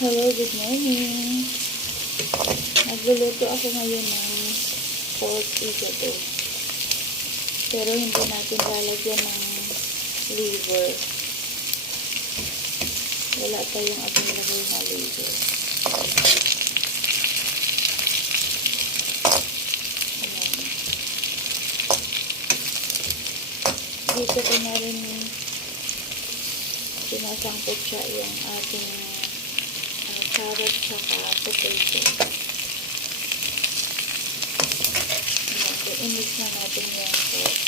Hello, good morning. Nagluluto ako ngayon ng pork igado. Pero hindi natin lalagyan ng liver. Wala tayong available na liver. Ayan. Dito ko na rin sinasangkot siya yung ating carrot saka potato. Imix na natin yung pork.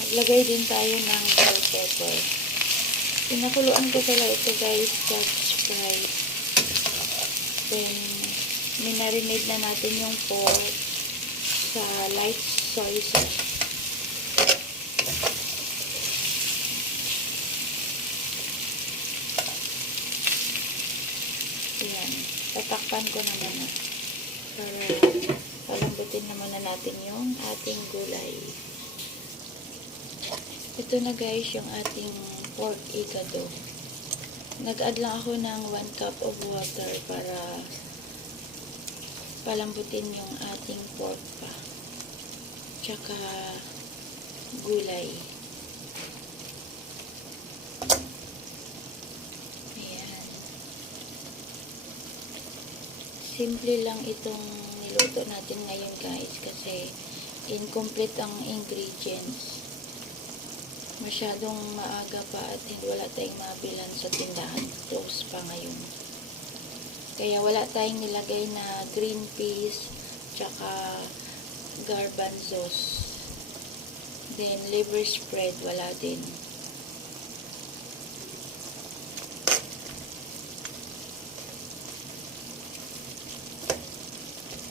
Maglagay din tayo ng bell pepper. Pinakuluan ko pala ito guys, Dutch Sprite. Then, minarinate na natin yung pork sa light soy sauce. Ayan. Tatakpan ko naman na. Para palambutin naman na natin yung ating gulay. Ito na guys yung ating pork igado. Nag-add lang ako ng 1 cup of water para palambutin yung ating pork pa. Tsaka gulay. Ayan. Simple lang itong niluto natin ngayon guys kasi incomplete ang ingredients. Masyadong maaga pa at wala tayong mabilan sa tindahan. Close pa ngayon. Kaya wala tayong nilagay na green peas, tsaka garbanzos. Then, liver spread, wala din.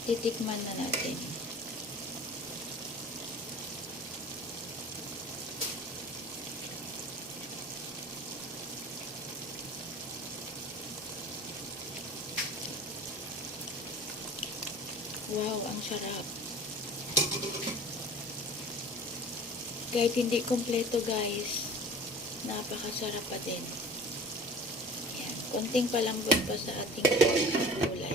Titikman na natin. Wow, ang sarap. Kahit hindi kompleto guys, napakasarap pa din. Ayan, konting palambot pa sa ating gulay.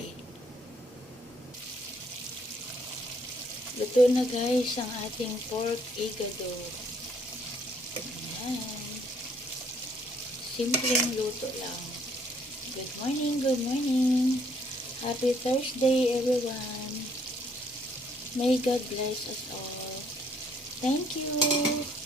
Luto na guys ang ating pork igado. Ayan. Simpleng luto lang. Good morning, good morning. Happy Thursday, everyone. May God bless us all. Thank you.